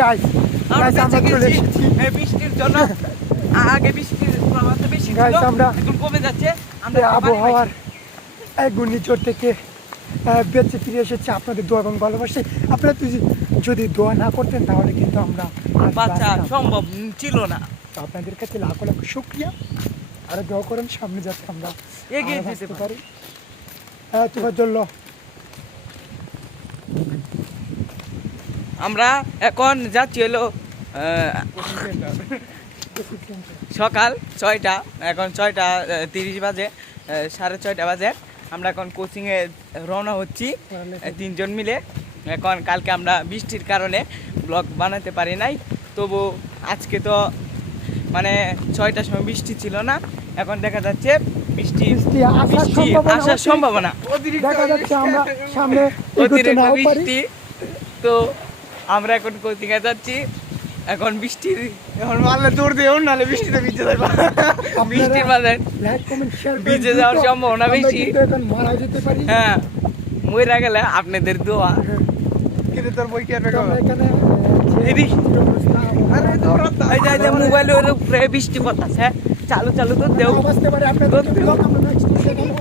Guys আমরা আমরা চলে এসেছি এসেছি এই বৃষ্টির জন্য। আগে বৃষ্টির প্রভাব বেশি ছিল, Guys, আমরা এখন কমে যাচ্ছে। আমরা এই একটু পানি আবহাওয়ার এক ঘূর্ণিঝড় থেকে বেঁচে ফিরে এসেছি আপনাদের দোয়া এবং ভালোবাসি। আপনারা যদি দোয়া না করতেন তাহলে কিন্তু আমরা আজ বাঁচা বাঁচতাম। সম্ভব ছিল না। তো আপনাদের কাছে লাখ লাখ শুকরিয়া। আর দোয়া করেন সামনে যাতে আমরা এগিয়ে আরো যেতে বাঁচতে পারি। পারি। তোমার জন্য আমরা এখন যাচ্ছি হলো সকাল 6টা, এখন 6:30 বাজে, 6:30 বাজে। আমরা এখন কোচিংয়ে রওনা হচ্ছি 3জন মিলে। এখন কালকে আমরা বৃষ্টির কারণে ব্লগ বানাতে পারি নাই, তবু আজকে তো মানে 6টার সময় বৃষ্টি ছিল না, এখন দেখা যাচ্ছে বৃষ্টি আসার সম্ভাবনা। দেখা যাচ্ছে আমরা সামনে এগোতে অতিরিক্ত নাও পারি। বৃষ্টি। তো আমরা এখন কোচিংয়ে যাচ্ছি। এখন বৃষ্টির এখন মারলে দৌড় দিয়ে নাহলে বৃষ্টিতে ভিজে যাবে। বৃষ্টির মাঝে লাইক কমেন্ট শেয়ার ভিজে যাওয়ার সম্ভাবনা বেশি। এখন মারা যেতে পারি। হ্যাঁ, মইরা গেলে আপনাদের দোয়া। কিন্তু তোর বই কি আর আমরা এখানে এদিক আরে দৌড়াতে এই যে মোবাইলের উপরে বৃষ্টি পড়তাছে। চালু তো দেও বাঁচতে পারি আপনাদের তো দেও। আমরা নেক্সট দেখাবো।